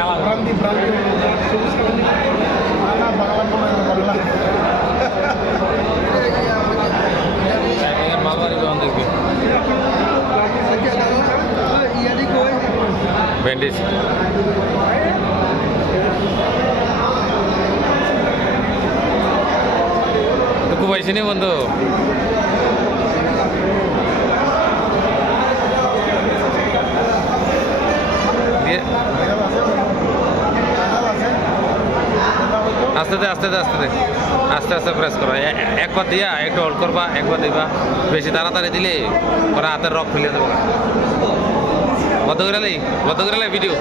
Brandy, mana bakalan pemain. Saya pengen malu hari bawang lagi. Bandage. Tuku bayi sini bunda. Dia. আস্তে press করো একবার দিয়া একটু hold করবা একবার দিবা বেশি তাড়াতাড়ি দিলে ওরা হাতের রক ফেলে দেবো কত করে ভিডিও